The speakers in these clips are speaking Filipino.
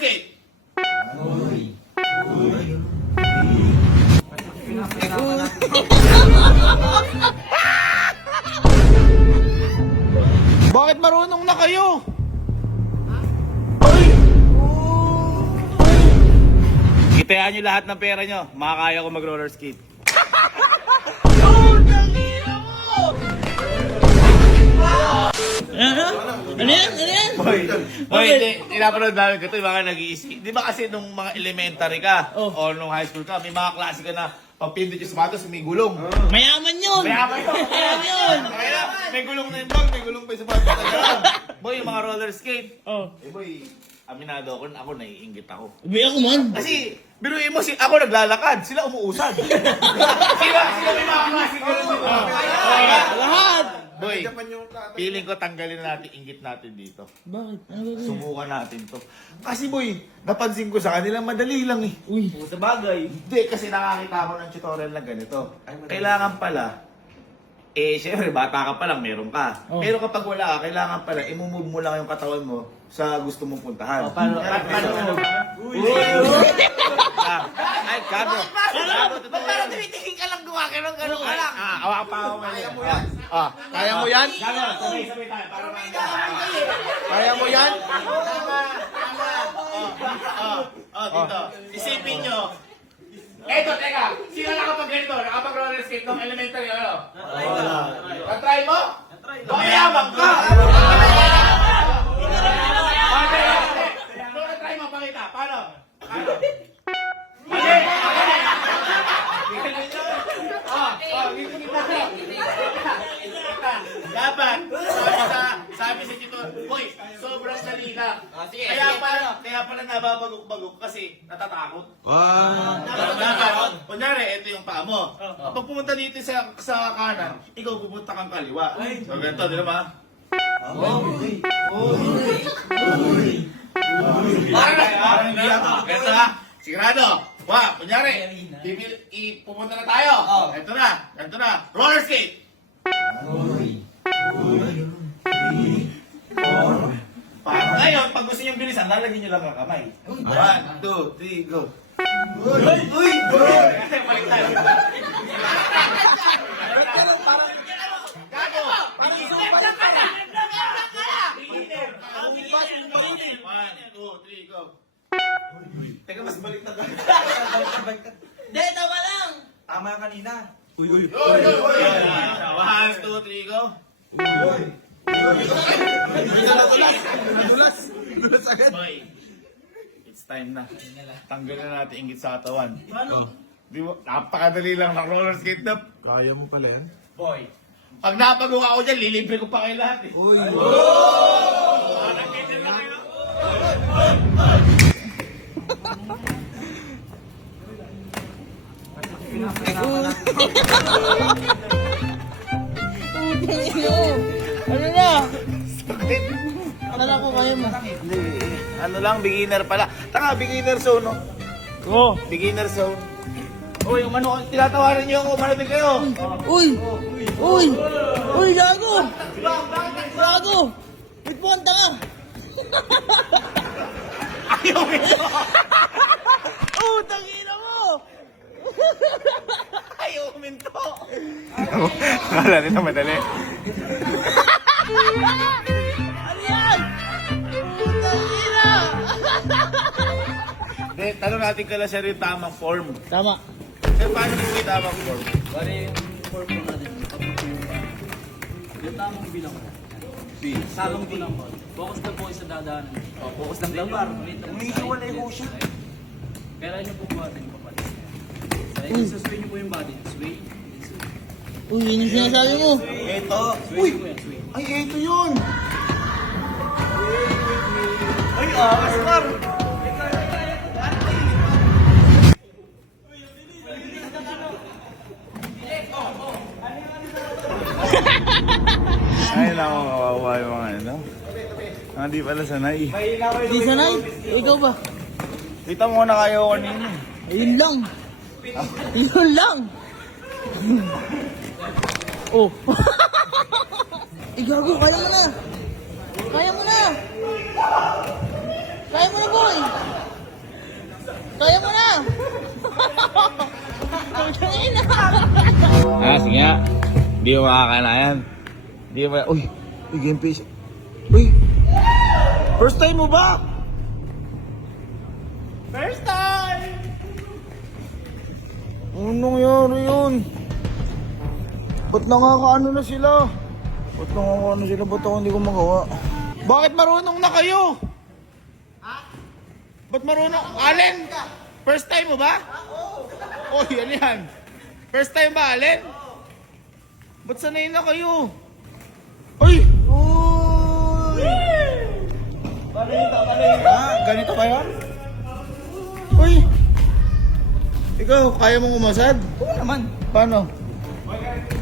skate! Bakit marunong na kayo? Kitayaan nyo lahat ng pera nyo. Makakaya ko mag-roller skate. Ano yan? Ano yan? Hoy, tinapanood namin ko ito, yung mga nag-i-skate. Di ba kasi nung mga elementary ka, o nung high school ka, may mga klase ka na pag pindot yung sapatos, may gulong. Mayaman yun! Mayaman yun! Mayaman yun! Kaya, may gulong na yung bag, may gulong pa yung sapatos. Boy, yung mga roller skate. Boy, aminado ako naiinggit ako. Ubi ako man. Kasi, biruin mo, ako naglalakad, sila umuusad. sila may mga klase ka rin dito. Lahat! Boy, feeling ko tanggalin na natin, inggit natin dito. Bakit? Ano ba? Subukan natin to. Kasi boy, napansin ko sa kanila, madali lang eh. Uy. Sa bagay. Hindi, kasi nakakita ko ng tutorial na ganito. Kailangan pala, syempre, bata ka pa lang, meron ka. Pero kapag wala ka, kailangan pala, imumove mo lang yung katawan mo sa gusto mong puntahan. Paano? Ay, gago. Ba't parang tumitingin ka lang gumagano'n ka lang? Awak pa ako ngayon. Kaya mo yan? Kaya mo yan? Gago, sabay tayo. Kaya mo yan? Dito. Isipin nyo. Eto, teka. Sino nakapag ganito? Nakapag roller skate ng elementary, ano? Wala. Na-try mo? Mayabang ka! Na-try mo, pakita. Paano? Dapat, sabi sa Tito, boy, sobrang dali lang. Kaya pala nababagok-bagok kasi natatakot. Dapat, kunyari, ito yung paa mo. Kapag pumunta dito sa kanan, ikaw pupunta kang kaliwa. So, ganito, di ba? Ganito ha, sigurado. Kunyari, pupunta na tayo. Ito na, roller skate. Ngayon, pag gusto nyo bilisan, lalagyan nyo lang ang kamay. 1, 2, 3, go. Kasi balik tayo. Gago! Parang super ka na! 1, 2, 3, go. Teka, mas balik na tayo. Hindi, tama lang! Tama kanina. 1, 2, 3, go. Dulas agad. Boy, it's time na. Tanggalin na natin inggit sa katawan. Di ba? Napakadali lang ng roller skate na. Kaya mo pala yan? Boy, pag napagawa ako dyan, lilibre ko pa kayo lahat eh. Uy. Parang ganyan lang kayo. Ano na? Akala ko kayo mo. Hindi, ano lang, beginner pala. Tanga, beginner zone, no? Oo. Beginner zone. Uy, umano, tinatawaran niyo ako, umano din kayo. Uy! Uy! Uy, gago! Gago! Wait mo, ang tanga! Ayaw ito. Oh, tangina mo! Ayaw uminto. Akala nito madali. Ano yan? Tangina! Hindi, tanong natin kala siya rin tamang form. Tama. Eh, paano yung may tamang form? Bali, yung form po natin, yung tamang bilang ko. Tamang bilang ko. Focus na po sa dadaanan. Focus lang daw ba? Umiiwalay ko siya. Kaya nyo po buhatin yung papalit. Kaya sway nyo po yung body. Sway. Uy, yun yung sinasabi mo. Ito. Sway po yan, sway. Ay, ito yun. Ay, Oscar. Ay, naku, kawawa yung mga ano. Hindi pala sanay. Di sanay? Ikaw ba? Kita mo na kayo kanina. Ayun lang. Yun lang. Oh. Igago, kaya mo na. Kaya mo na. Kaya mo na, boy. Ah, sige nga. Hindi mo makakanayan. Hindi mo uy, game face. Uy! First time mo ba? First time! Ano nangyari yun? Ba't nakakaano na sila? Ba't nakakaano sila? Ba't ako hindi ko magawa? Bakit marunong na kayo? Ha? Ba't marunong? Allen? First time mo ba? Oo. Oh, yan yan. First time ba, Allen? Ba't sanay na kayo? Uy! Uy! Ganito ba yun? Uy! Ikaw, kaya mong umasad? Oo naman. Paano?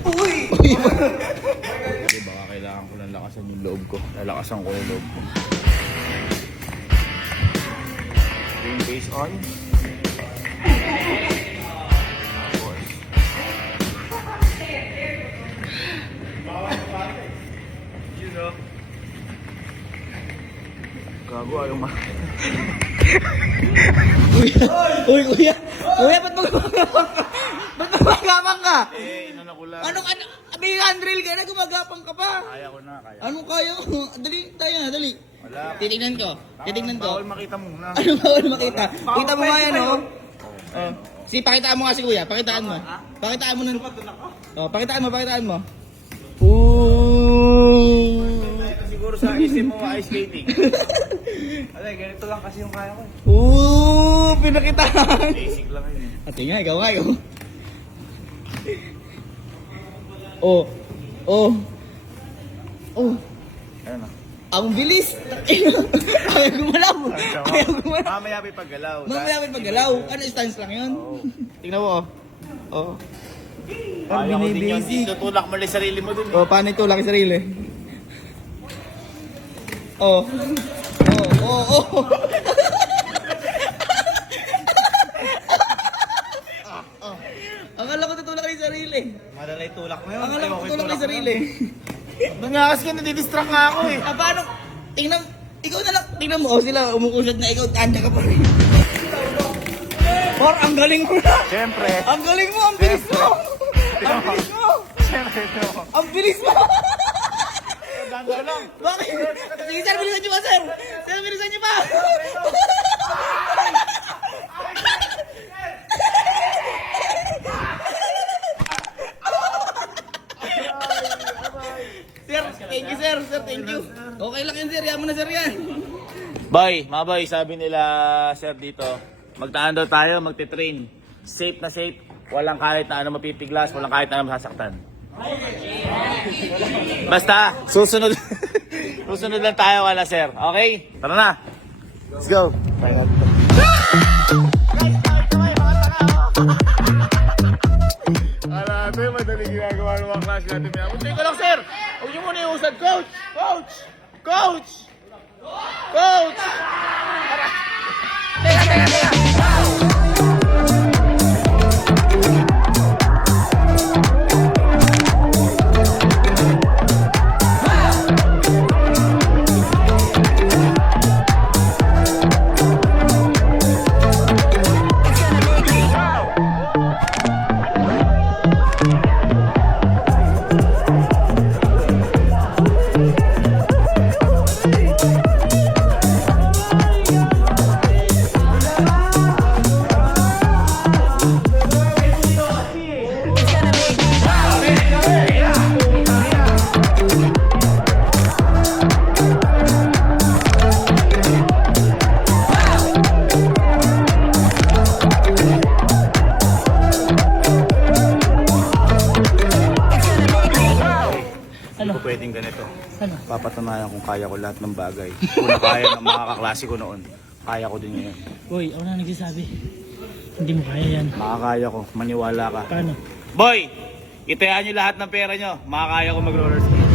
Uy! Kasi baka kailangan ko lang lakasan yung loob ko. Lalakasan ko yung loob ko. Yung base on. Gago, ayaw ma... Uy, kuya! Kuya, ba't magagapang ka? Ba't magagapang ka? Eh, inano ko lang. Ano? May handrill ka na, gumagapang ka pa! Kaya ko na, kaya. Anong kaya mo? Dali tayo na, dali. Wala. Titignan ko. Titignan ko. Bawal makita muna. Ano bawal makita? Kita mo nga yan, oh. Oh. Si, pakitaan mo nga si kuya. Pakitaan mo. Pakitaan mo nun. Oh, pakitaan mo. Ooh. Siguro sa isip mo, ice skating. Alay, ganito lang kasi yung kaya ko. Ooh, pinakitaan. Basic lang yun. Ate nga, ikaw nga, yun. Oh. Oh. Oh. Ayun na. Ang bilis! Kaya gumalaw! Kaya gumalaw! Mamaya may paggalaw. Mamaya may paggalaw. Ano, stance lang yun? Tingnan mo, oh. Oh. Kaya ko din yun. Tutulak mo lang sarili mo dun. Oh, paano ito? Laki sarili. Oh. Oh. Akala ko tutulak yung sarili. Madalay tulak mo yun. Akala ko tutulak yung sarili. Nangakas ka, nadidistract nga ako eh. Ah, paano? Tingnan, ikaw na lang. Tingnan mo, oh, sila umukusad na ikaw. Tanda ka pa rin. Or, ang galing mo na. Siyempre. Ang galing mo, ang bilis mo. Ang bilis mo. Siyempre ito. Ang bilis mo. Ganda lang. Bakit? Sige, sir, bilisan niyo pa, sir. Sir, bilisan niyo pa. Sir, thank you, sir. Sir, thank you. Okay lang yan, sir. Yaman na, sir, yan. Boy, mga boy, sabi nila sir dito, magtaan daw tayo, magte-train. Safe na safe, walang kahit na ano mapipiglas, walang kahit na ano masasaktan. Basta, susunod susunod lang tayo wala sir, okay? Tara na, let's go. Ala, ito yung madaling ginagawa ng mga class natin. Munti ko lang sir, huwag niyo muna iusad, coach! Coach! Coach! Coach! Hindi ko pwedeng ganito. Papatunayan kung kaya ko lahat ng bagay. Kung kaya ng mga kaklase ko noon, kaya ko din ngayon. Boy, ako na nagsasabi. Hindi mo kaya yan. Makakaya ko, maniwala ka. Paano? Boy! Itayaan nyo lahat ng pera nyo. Makakaya ko mag-roller skate.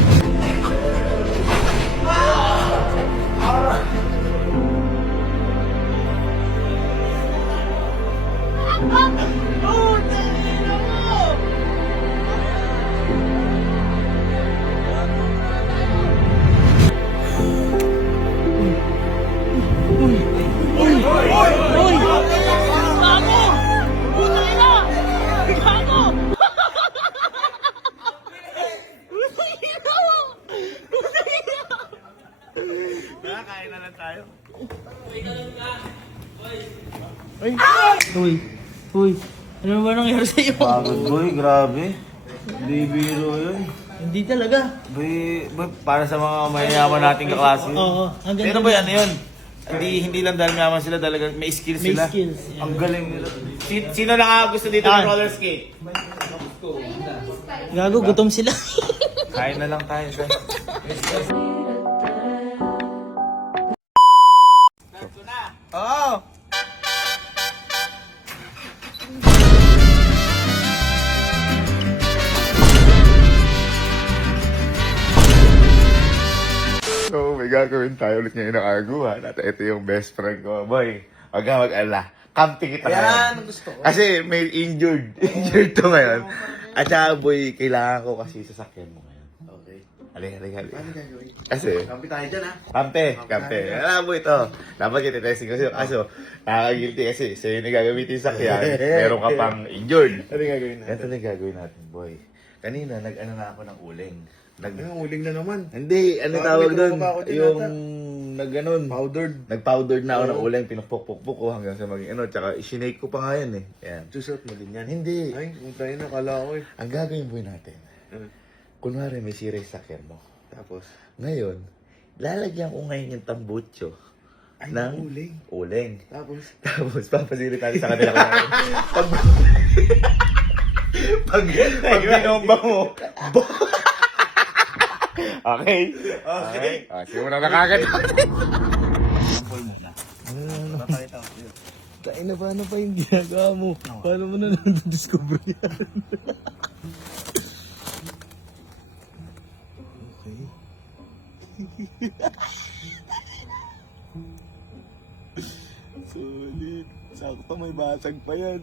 Uy! Uy! Uy. Uy. Ano ba nangyari sa'yo? Pagod boy, grabe. Hindi biro yun. Hindi talaga. Boy, para sa mga mayayaman nating kaklase. Oo. Ang ganda. Pero boy, ano yun? Hindi lang dahil mayaman sila, talaga may skills May sila. skills, yeah. Ang galing nila. Sino na gusto dito ng roller skate? Gago, gutom sila. Kain na lang tayo. Oo! So, may gagawin tayo ulit ngayon ng arguhan. At ito yung best friend ko. Boy, wag ka mag-ala. Kampi kita Ayan, ngayon. gusto ko. Kasi may injured. Injured to ngayon. At saka, boy, kailangan ko kasi sasakyan mo ngayon. Okay? Hali. Ano gagawin? Kasi, Kampi tayo dyan, ha? kampe. Alam mo ito. Dapat kita testing ko sa'yo. Kaso, nakakagilty kasi sa'yo na gagamitin yung sakyan. Meron ka pang injured. Ano gagawin natin? Ito na yung gagawin natin, boy. Kanina, nag-ano na ako ng uling. Ang uling na naman. Hindi, ano Bakit tawag may doon? tumuka ako din Yung ata? nag-ganon. Powdered. Nag-powdered na ako ng uling, pinupok-pok ko hanggang sa maging ano. Tsaka isinake ko pa nga yan eh. Yan. Susot mo din yan. Hindi. Ay, tayo na, kala ko eh. Ang gagawin po natin, kunwari may sira yung sakyan mo. Tapos, Ngayon, lalagyan ko ngayon yung tambucho ng uling. Tapos papasirit natin sa kanila kunwari. Pag binomba mo, Okay. Simula na kagad. Kain na paano pa yung ginagawa mo? Paano mo na discover yan? Sulit. Sakto may basag pa yan.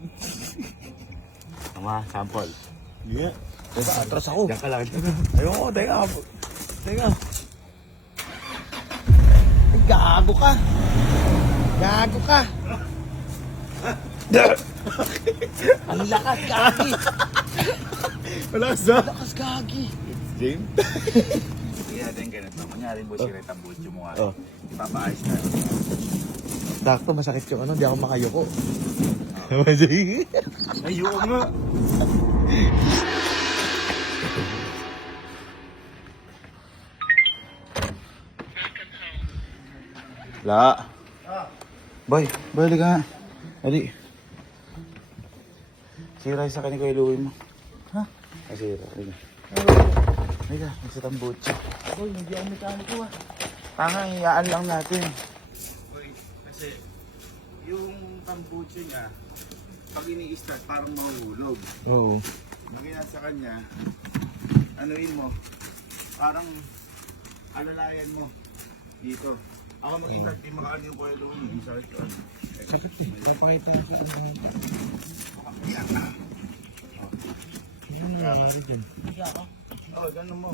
Tama, sample. Yeah. Teka, atras ako. Diyan ka lang. Ayoko, teka. Teka. Ay, gago ka. Gago ka. Ang lakas, gagi. Malakas na. Lakas, gagi. James? Sige natin ganito. Kunyari po si Rita Butcho mo nga. Oh. Ipapaayos na. Sakto, masakit yung ano. Di ako makayoko. Ayoko nga. La. Boy, balik ka nga. Dali. Sira yung sa kanil ko iluwi mo. Ha? Sira. Halika. Halika, may sa tambucho. Uy, hindi ako mekaniko ah. Tanga, iyaan lang natin. Kasi yung tambucho niya, pag ini-start parang mahulog. Oo. Nagyan sa kanya, anuin mo, parang alalayan mo dito. Ako mag-start, di makaano yung coil doon. Start ko. Sakit eh. Papakita ko ano. Ano nangyari dyan? Oo, ganun mo.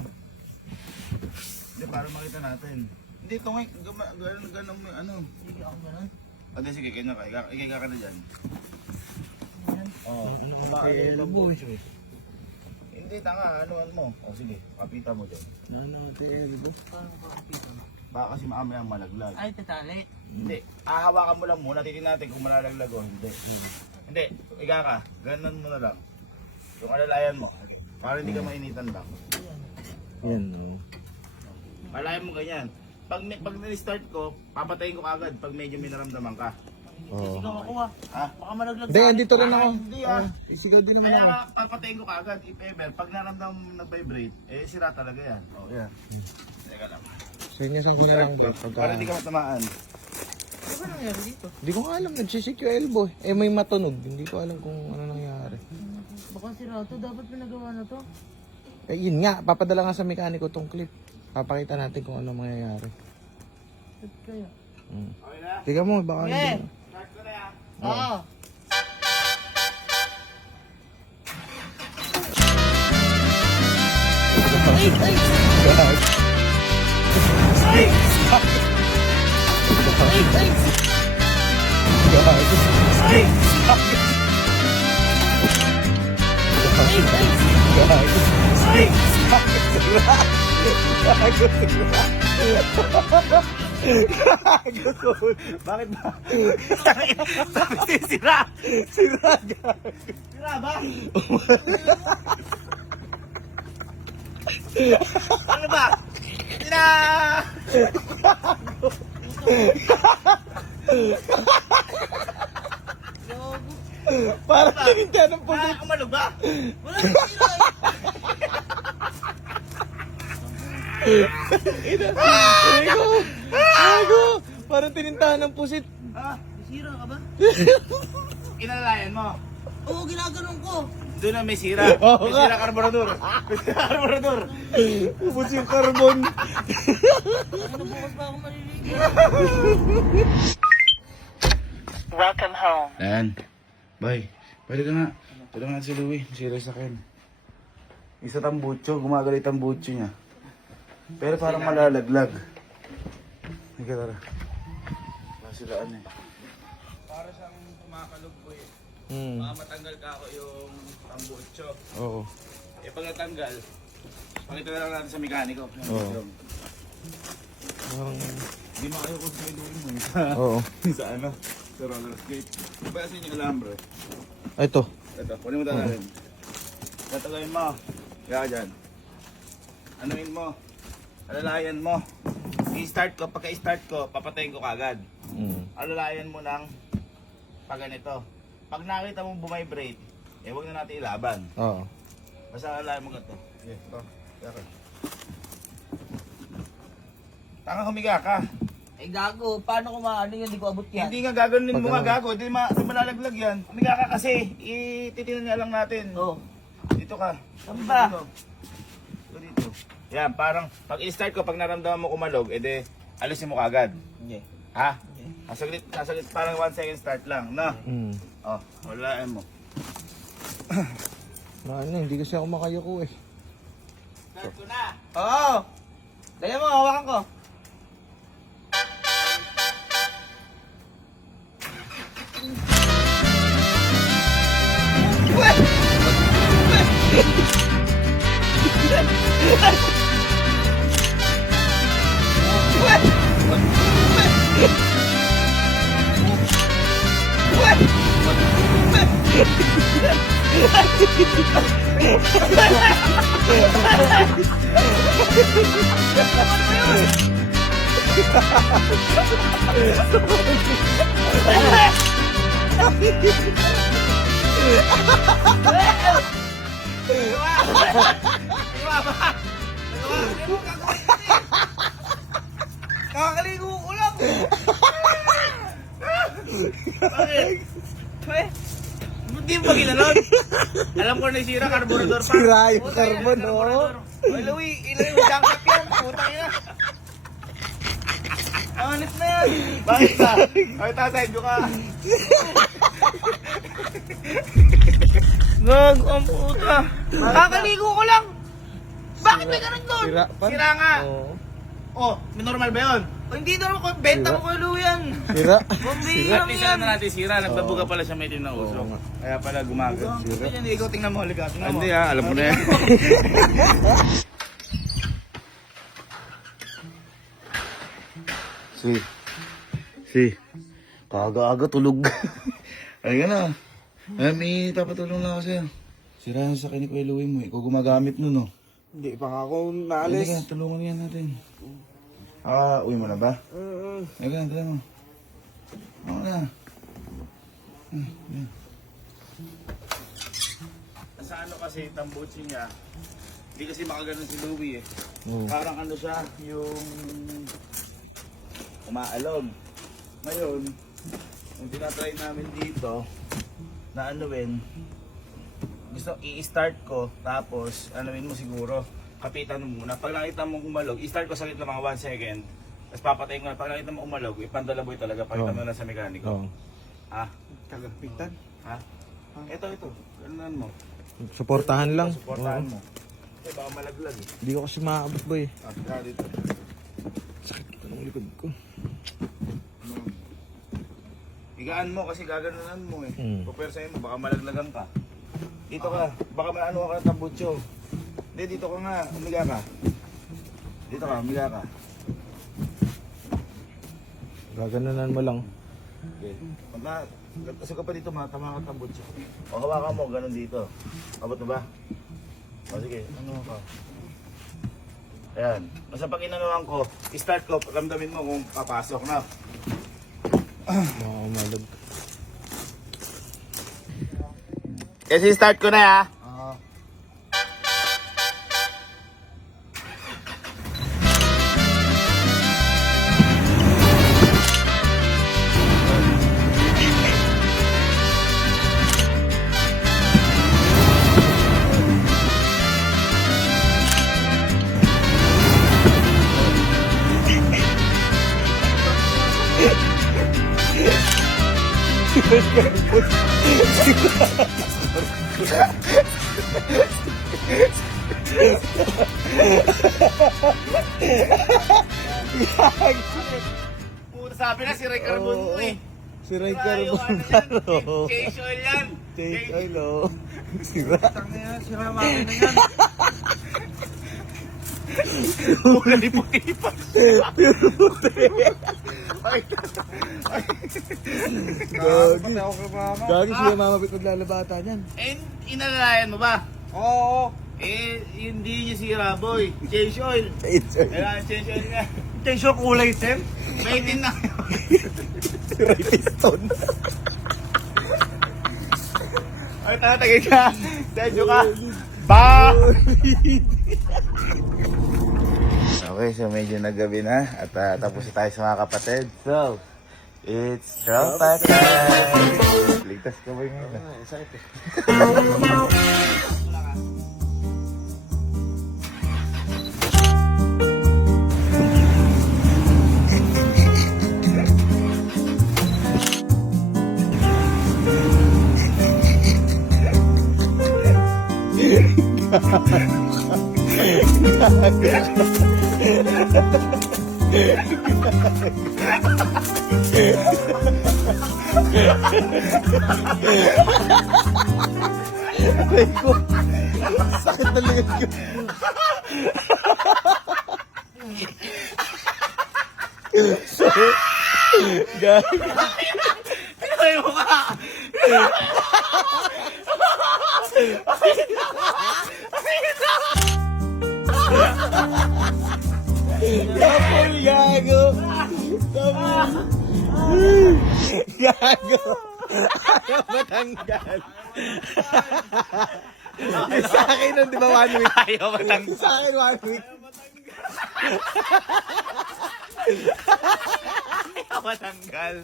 Hindi, para makita natin. Hindi, tungay, ganun mo, ano. Sige ako ganun. Ate, sige, kanya ka. Ikay ka na dyan. Oo. Ano ka elbow eh. Hindi, tanga, anuan mo. O, sige, kapita mo dyan. Ano ka elbow? Paano makakita mo? Baka kasi mamayang malaglag. Ay, tatali. Hindi, hahawakan mo lang muna, titignan natin kung malalaglag o hindi. Hindi, ika ka, ganun mo na lang. Yung alalayan mo, okay. Para hindi ka mainitan lang. Yan no. Alalayan mo ganyan. Pag nil-start ko, papatayin ko agad pag medyo may naramdaman ka. Oo. Sigaw ako ah. Ha? Baka malaglag Hindi, andito rin ako. Hindi ah. Isigaw din Kaya ako. nga, papatayin ko agad, if ever. Pag naramdaman mo nag-vibrate, eh sira talaga yan. O, yan. Teka lang. Sa inyo, saan ko na lang ba? Para hindi ka matamaan. Ano ba nangyari dito? Hindi ko nga alam, nagsisik yung elbow. Eh may matunog, hindi ko alam kung ano nangyari. Baka sira to. Dapat pinagawa na to. Eh yun nga, papadala nga sa mekaniko tong clip. Papakita natin kung ano mangyayari. Ba't kaya? Okay na? Tiga mo, baka Okay. hindi. Start ko na yan. Oo. Gago. Bakit ba? Sabi sira. Sira ba? Ano ba? Sira! Parang tininta ng pusit. Umalog ba? Gago! Parang tinintahan ng pusit. Sira ka ba? Inalalayan mo. Oo, ginaganon ko. Doon na may sira. Oo May nga. sira karburador. May sira karburador. Ubus yung carbon. Ano bukas pa ako maliligo? Ayan. Bye. Pwede ka nga. Tulungan natin si Louie. Masira sa akin. Isa tambucho. Gumagalit tambucho niya. Pero parang malalaglag. Hindi ka tara. Masilaan eh. Para siyang kumakalog po eh. Hmm. Matanggal ka ako yung tambucho. Oo. Eh pag natanggal, pakita na lang natin sa mekaniko. Oo. Hindi mo kayo kung sa iluin mo. Oo. Sa ano? Sa roller skate. Iba kasi yung alambre. Ito. Ito, kunin mo tanggalin. Tatagawin mo. Kaya dyan. Anuin mo. Alalayan mo. I-start ko, pagka-start ko, papatayin ko kagad. Alalayan mo ng pag ganito. Pag nakita mong bumibrate, eh huwag na natin ilaban. Oo. Basta alalayan mo ganito. Okay, ito. Kaya tanga humiga ka. Eh gago, paano ko maano yun? Hindi ko abot yan. Hindi nga gaganunin mo Pag nga gago. Di malalaglag yan. Humiga ka kasi. Ititinan nga lang natin. Oo. Dito ka. Saan ba? Dito. Dito. Yan, parang pag i-start ko, pag naramdaman mo kumalog, edi alisin mo kagad. Hindi. Ha? Nasaglit, parang 1 second start lang, na? Oh, wala mo. Hindi kasi ako makayuko eh. Start ko na. Oo! Dali mo, hawakan ko. Kakaligo ko lang. Bakit? Hindi mo ba ginanon? Alam ko na sira, carburetor pa. Sira yung carbon, oo. Ay, Louie, ilan yung jacket yan? Putang ina. Honest na yan. Bakit ka? Ay, tatay, doon ka. Gago ang puta. Kakaligo ko lang. Bakit may ganun doon? Sira pa. Sira nga. Oo. Oh, may normal ba yun? Oh, hindi naman ko. Benta mo ko Louie yan. Sira. Pambihira At mo least yan. alam na natin sira, nagbabuga pala siya may na uso. Kaya pala gumagal. Ito yan, ikaw tingnan mo. Halika, tingnan mo. Hindi ha, alam mo na yan. Si. Kaga-aga tulog. Ay ka na. Ay, may papatulong na ako sa'yo. Sira yung sa kinik Louie mo. Ikaw gumagamit nun, no? Hindi pa nga ako Hindi naalis. ka, tulungan yan natin. Uwi mo na ba? Ay ka na, tala mo. Oo na. Sa ano kasi, tambuchi niya, hindi kasi makaganon si Louie eh. Oo. Parang ano siya, yung umaalog. Ngayon, yung tinatry namin dito, na anuin, gusto i-start ko, tapos anuin mo siguro, kapitan mo muna. Pag nakita mo umalog, i-start ko saglit lang mga 1 second, tapos papatayin ko na. Pag nakita mo umalog, ipandalaboy talaga, pakita mo na sa mekaniko. Oo. Ha? Kagapitan. Ha? Ito. Ganunan mo. Suportahan lang. Supportahan mo. Kasi baka malaglag eh. Hindi ko kasi maabot ba eh. Ah, dito. Sakit ng likod ko. Higaan mo kasi gaganunan mo eh. Hmm. Mo, baka malaglagan ka. Dito ka, baka maano ka ng tambutso. Hindi, dito ka nga, umiga ka. Dito ka, umiga ka. Gaganunan mo lang. Okay. Kasi ka pa dito, matama ka tambutso. O hawakan mo, ganun dito. Abot mo ba? O sige, ano ka? Ayan. Basta pag inanuhan ko, start ko, ramdamin mo kung papasok na. Makakamalog. Kasi start ko na ya. Puta, sabi na si Ray Carbon mo eh. Si Ray Tayo, ano Carbonaro. yan? Change oil yan. Take oil, oh. Sira. Mula lipat-lipat. Gagi. Gagi siya mamabit maglalabata niyan. Eh, inalalayan mo ba? Oo. Eh, hindi niya sira, boy. Change oil. Kailangan change oil nga. Tension kulay, Tem. Maintain na. Ray Piston. Ay, tatagay ka. Sedyo ka. Ba! Okay, so medyo naggabi na at tapos na tayo sa mga kapatid. So, it's tropa time! Ligtas ka ba ngayon? Sakit na liit ko. Gagi. Ay, mo ka. Tapol, gago. Tapol. Gago. Ayaw matanggal. Sa akin nun, di ba 1 week? Ayaw matanggal. Sa akin 1 week. Ayaw matanggal.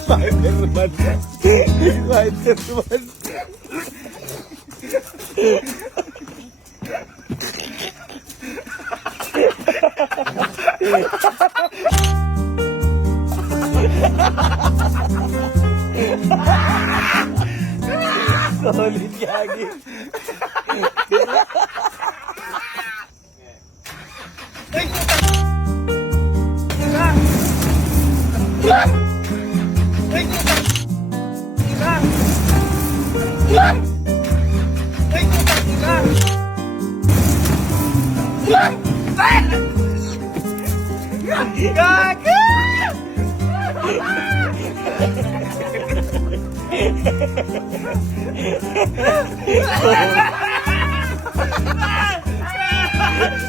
Spider-Man. Spider-Man. Solid, gagi.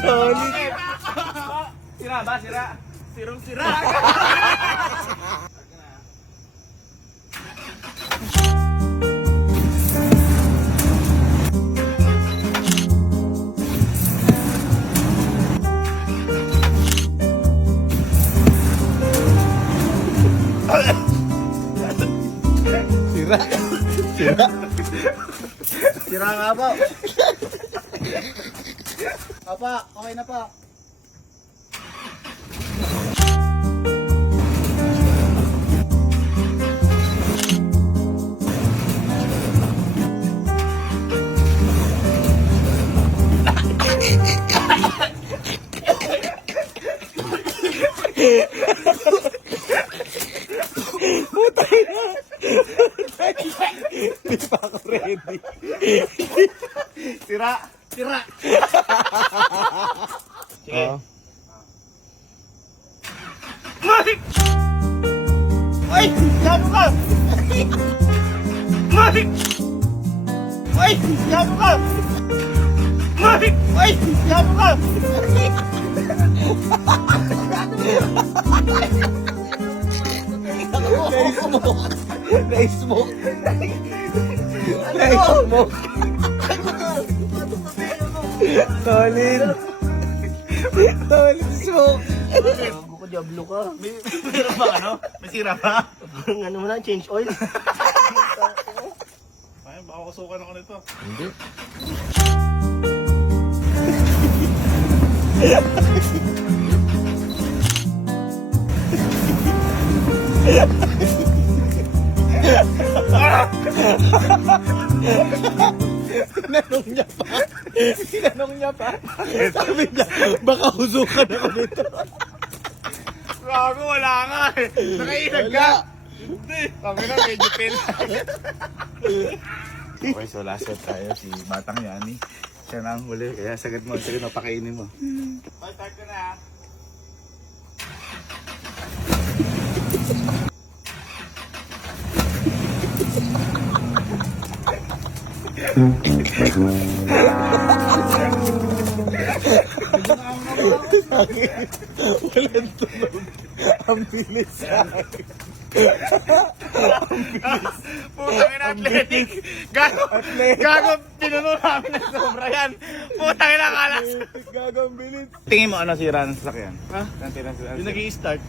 Solid. Sira ba? Sira? Sirong-sira. Sira. Sira. Sira nga po. Papa, okay na pa. Hindi pa ako ready. Tira. Tira. Sige. Mike! Ay! Gano ka? Mike! Ay! Gano ka? Mike! Ay! Gano ka? Na-smoke. Na-smoke. Solid. Solid smoke. Bago ko, Diablo ka. May sira ba ano? May sira ba? Ano mo na, change oil. Ay, baka kusukan ako nito. Hindi. Tinanong niya pa. Tinanong niya pa. Sabi niya, baka husukan ako nito. Gago, wala nga eh. Nakailag ka. Hindi. Kami na, medyo pin. Okay, so last shot tayo. Si Batang Yani. Siya na ang huli. Kaya sagad mo, pakainin mo. Okay, start ko na ha. Walang tunog. Ang bilis sa akin. Putang ina, athletic. Gago. Gago, pinuno namin ng sobra yan. Putang ina, kalas. Gagang bilis. Tingin mo ano sira ng sasakyan? Ha? Yung nag-i-start.